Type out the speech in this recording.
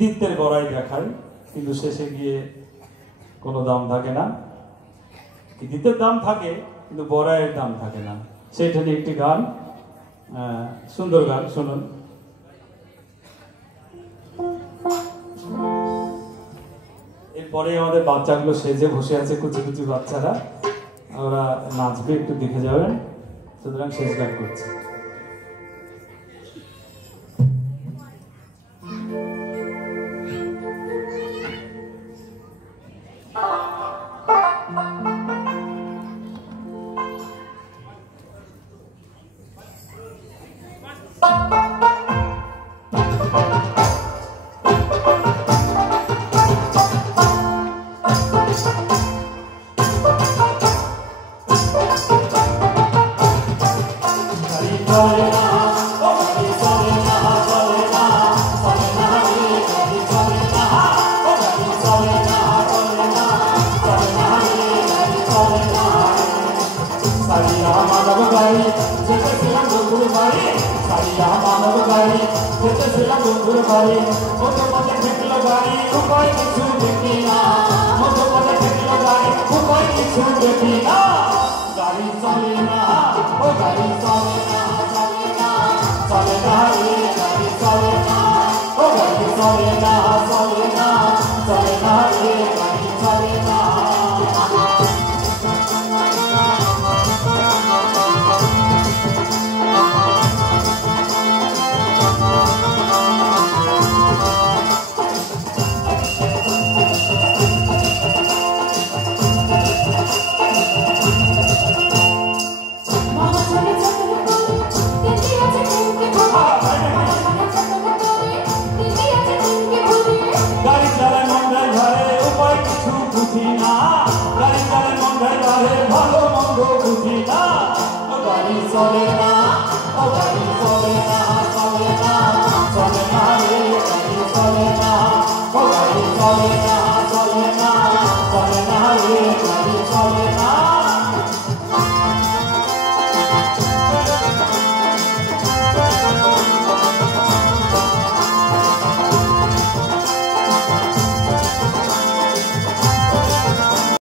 কৃতিত্বের বড়াই দেখায়, কিন্তু শেষে গিয়ে কোনো দাম থাকে না। কৃতিত্বের দাম থাকে কিন্তু বড়াইয়ের দাম থাকে না। সেইটা নিয়ে একটি গান, সুন্দর গান, শুনুন। এরপরে আমাদের বাচ্চাগুলো সেজে বসে আছে, কুচি কুচি বাচ্চারা, ওরা নাচবে, একটু দেখে যাবেন। সুতরাং শেষ গান করছি। Sorry.